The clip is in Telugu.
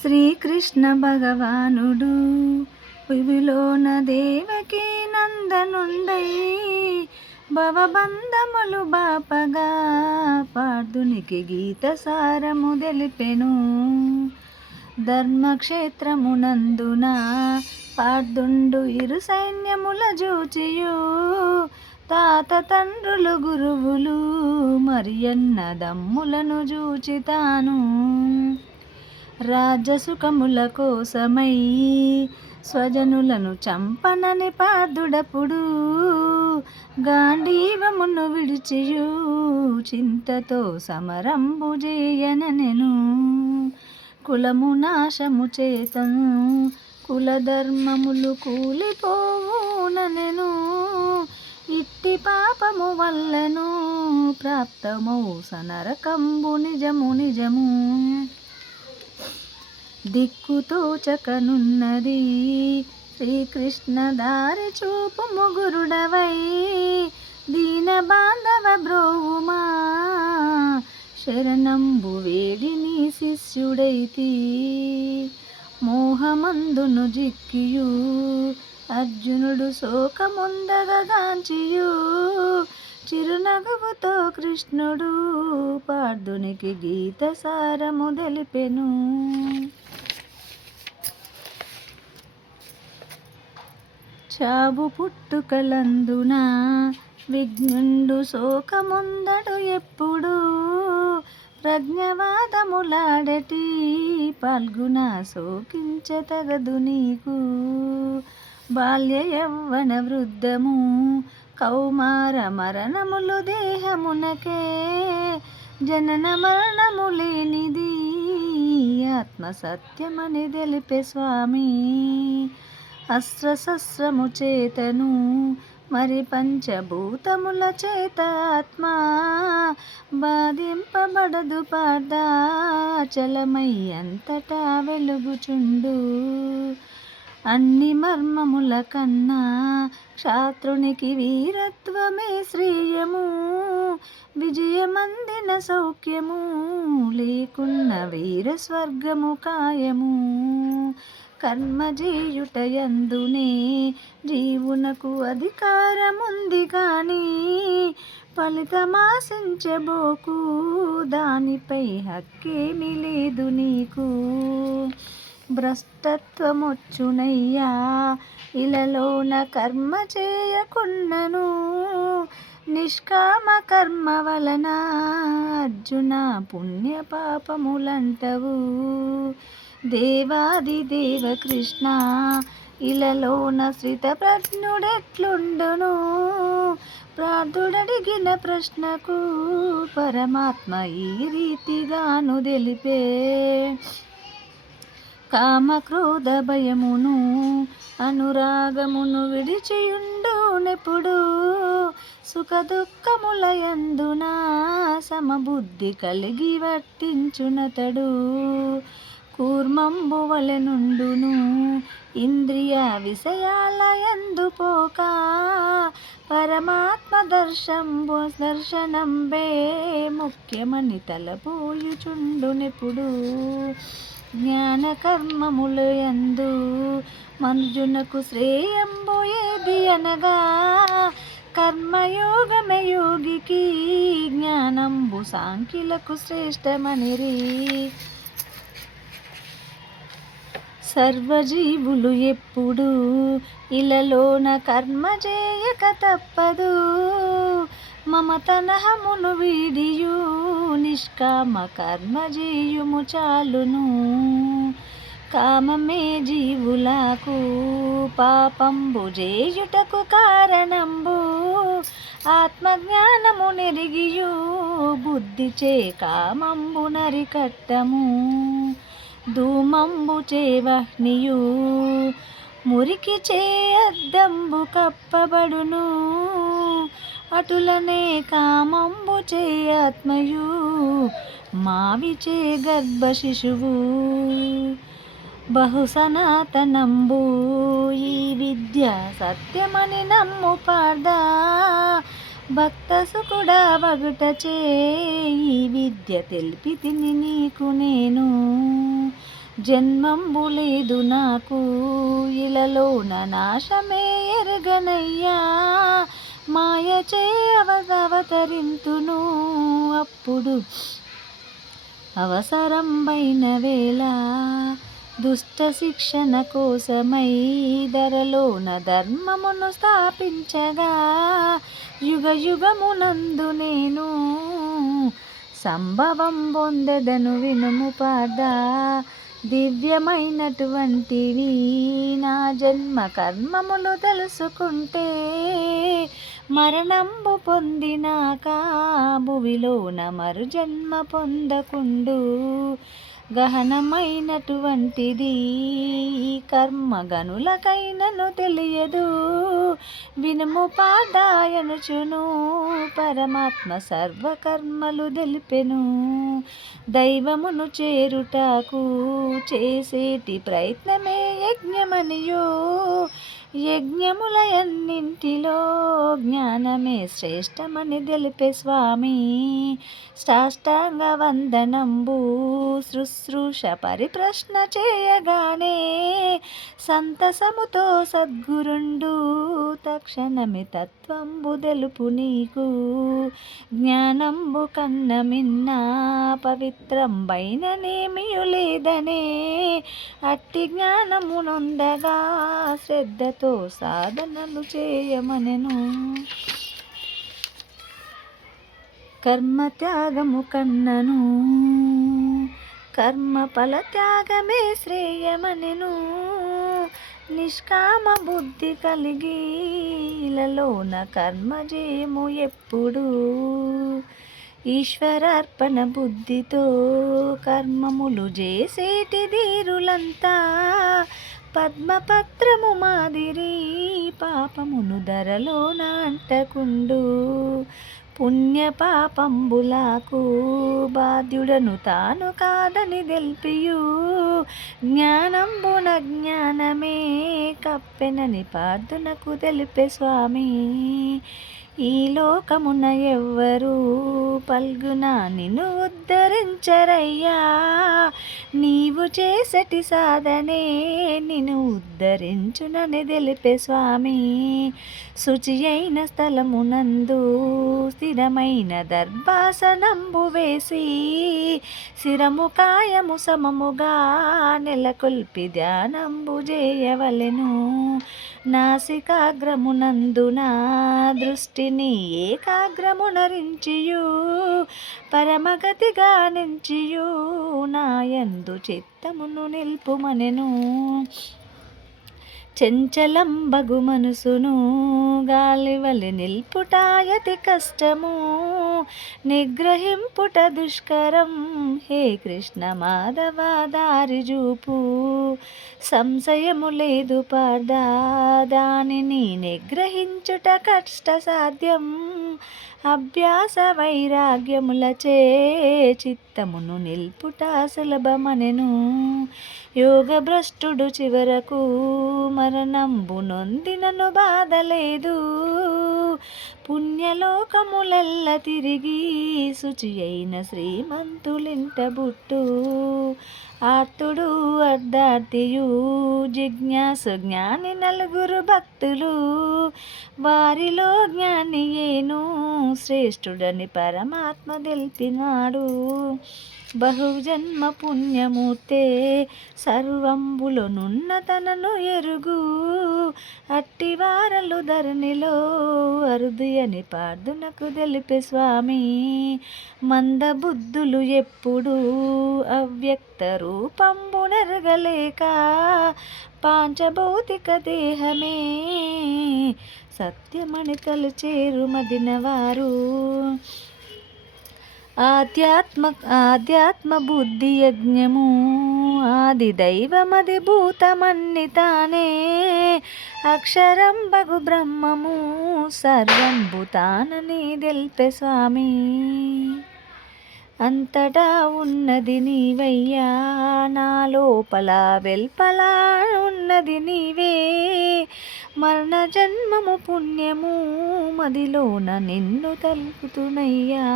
శ్రీకృష్ణ భగవానుడు భువిలోన దేవకీ నందనుండై భవబంధములు బాపగా పార్థునికి గీత సారము తెలిపెను. ధర్మక్షేత్రమునందున పార్థుండు ఇరు సైన్యముల జూచియు తాత తండ్రులు గురువులు మరియన్నదమ్ములను జూచి తాను రాజ్యసుఖముల కోసమై స్వజనులను చంపనని పార్థుడప్పుడు గాంధీవమును విడిచియు చింతతో సమరంబు చేయనెను. కులము నాశము చేతను కులధర్మములు కూలిపోవునెను. ఇట్టి పాపము వల్లను ప్రాప్తమౌ సనరకంబు నిజము నిజము. దిక్కుతోచకనున్నది శ్రీకృష్ణ దారి చూపు ముగురుడవై దీన బాంధవ బ్రోవుమా శరణంబు వేడి నీ శిష్యుడైతి. మోహమందును జిక్కియు అర్జునుడు శోకముందగాంచియు చిరునగువుతో కృష్ణుడు పార్థునికి గీత సారము తెలిపెను. చావు పుట్టుకలందున విఘ్నుండు శోకముందడు ఎప్పుడు ప్రజ్ఞవాదములాడటి పాల్గొన శోకించతగదు నీకు. బాల్య యవ్వన వృద్ధము కౌమార మరణములు దేహమునకే జనన మరణము లేనిది ఆత్మ సత్యమని తెలిపే స్వామి. అస్త్రశస్త్రము చేతను మరి పంచభూతముల చేత ఆత్మ బాధింపబడదు పార్థ చలమై అంతటా వెలుగుచుండు. అన్ని మర్మముల కన్నా క్షాత్రునికి వీరత్వమే శ్రేయము. విజయమందిన సౌఖ్యము లేకున్న వీర స్వర్గము కాయము. కర్మజేయుటయందునే జీవునకు అధికారముంది గాని ఫలితమాశించబోకు దానిపై హక్కేమీ లేదు నీకు. భ్రష్టత్వమొచ్చునయ్యా ఇలలోన కర్మ చేయకున్నను నిష్కామ కర్మ వలన అర్జున పుణ్య పాపములంటవు. దేవాది దేవ కృష్ణ ఇలలోన శ్రిత ప్రజ్ఞుడెట్లుండును ప్రార్థుడడిగిన ప్రశ్నకు పరమాత్మ ఈ రీతిగాను తెలిపే. కామక్రోధ భయమును అనురాగమును విడిచియుండునెప్పుడు సుఖ దుఃఖములయందున సమబుద్ధి కలిగి వర్తించునతడు. కూర్మంబు వలెనుండును ఇంద్రియ విషయాలయందు పోక పరమాత్మ దర్శనంబే ముఖ్యమని తలపోయుచుండునెప్పుడు. జ్ఞాన కర్మములయందు మనుజునకు శ్రేయంబు ఏది అనగా కర్మయోగమే యోగికి జ్ఞానంబు సాంఖ్యులకు శ్రేష్టమనిరి. సర్వజీవులు ఎప్పుడు ఇలలోన కర్మ చేయక తప్పదు. మమతనహమును వీడియు నిష్కామ కర్మ చేయుము చాలును. కామమే జీవులకు పాపంబు చేయుటకు కారణంబు ఆత్మజ్ఞానము నెరిగియు బుద్ధిచే కామంబు నరికట్టము. ధూమంబు చేవహ్నియు మురికి చే అద్దంబు కప్పబడును. అటులనే కామంబు చే ఆత్మయు మావిచే గర్భ శిశువు. బహు సనాతనంబు ఈ విద్య సత్యమని నమ్ము పార్థ భక్త సుకుడా వగుటచే ఈ విద్య తెలిపి తిని నీకు నేను. జన్మంబు లేదు నాకు ఇలలోన నాశమే ఎరగనయ్యా, మాయ చే అవతరింతును అప్పుడు అవసరంబైన వేళ, దుష్ట శిక్షణ కోసమై ధరలోన ధర్మమును స్థాపించగా, యుగ యుగమునందు నేను సంభవం పొందెదను వినుము పార్థ. దివ్యమైనటువంటివి నా జన్మ కర్మములు తెలుసుకుంటే, మరణంబు పొందినాక భువిలోన మరు జన్మ పొందకుండు. గహనమైనటువంటిది కర్మ గనులకైనను తెలియదు, వినుము పార్థాయనుచును పరమాత్మ సర్వకర్మలు తెలిపెను. దైవమును చేరుటకు చేసేటి ప్రయత్నమే యజ్ఞమనియో, యజ్ఞములయన్నింటిలో జ్ఞానమే శ్రేష్టమని తెలిపే స్వామి. సాష్టాంగ వందనంబు శుశ్రూష పరిప్రశ్న చేయగానే, సంతసముతో సద్గురుండు తక్షణమి తత్వంబు తెలుపు నీకు. జ్ఞానంబు కన్న మిన్న పవిత్రంబైననేమియు లేదనే, అట్టి జ్ఞానమునొందగా శ్రద్ధతో సాధనలు చేయమనెను. కర్మ త్యాగము కన్నను కర్మ ఫల త్యాగమే శ్రేయమనెను. నిష్కామ బుద్ధి కలిగి ఇలలోన కర్మజేయము ఎప్పుడు, ఈశ్వరార్పణ బుద్ధితో కర్మములు చేసేటి ధీరులంతా, పద్మపత్రము మాదిరి పాపమును ధరలోన అంటకుండు. పుణ్య పాపంబులకు బాధ్యుడను తాను కాదని తెల్పియు, జ్ఞానంబున జ్ఞానమే కప్పెనని పార్థునకు తెలిపే స్వామి. ఈ లోకమున ఎవ్వరు పల్గున నిన్ను ఉద్ధరించరయ్యా, నీవు చేసటి సాధనే నిన్ను ఉద్ధరించునని తెలిపే స్వామి. శుచి అయిన స్థలమునందు స్థిరమైన దర్భాసనంబు వేసి, శిరము కాయము సమముగా నెలకొల్పి ధ్యానంబు చేయవలెను. నాసికాగ్రమునందున దృష్టిని ఏకాగ్రమునరించియు, పరమగతిగా నించియు నాయందు చిత్తమును నిల్పుమనెను. చెంచలంబగు మనసును గాలివలె నిల్పుటాయతి కష్టము, నిగ్రహింపుట దుష్కరం హే కృష్ణ మాధవ దారి చూపు. సంశయము లేదు పార్థ దానిని నిగ్రహించుట కష్ట సాధ్యం, అభ్యాస వైరాగ్యములచే చిత్తమును నిల్పుట సులభమనెను. యోగ భ్రష్టుడు చివరకు మరణంబు నొందినను బాధలేదు, పుణ్యలోకములెల్ల తిరిగి శుచి అయిన శ్రీమంతులింట బుట్టు. ఆర్తుడు అర్ధార్థియు జిజ్ఞాసు జ్ఞాని నలుగురు భక్తులు, వారిలో జ్ఞాని ఏను శ్రేష్ఠుడని పరమాత్మ తెలిపినాడు. బహుజన్మ పుణ్యమూర్తే సర్వంబులనున్న తనను ఎరుగు, అట్టివారలు ధరణిలో అరుదు అని పార్థునకు తెలిపే స్వామి. మందబుద్ధులు ఎప్పుడు అవ్యక్త రూపంబు నెరగలేక, పాంచభౌతిక దేహమే సత్యమని తలుచేరు మదినవారు. ఆధ్యాత్మ బుద్ధి యజ్ఞము ఆది దైవమది భూతమన్ని తానే, అక్షరం బగు బ్రహ్మము సర్వంబు తానని తెల్పే స్వామి. అంతటా ఉన్నది నీవయ్యా, నా లోపల వెల్పల ఉన్నది నీవే. మరణ జన్మము పుణ్యము మదిలోన నిన్ను తలుపుతున్నయ్యా.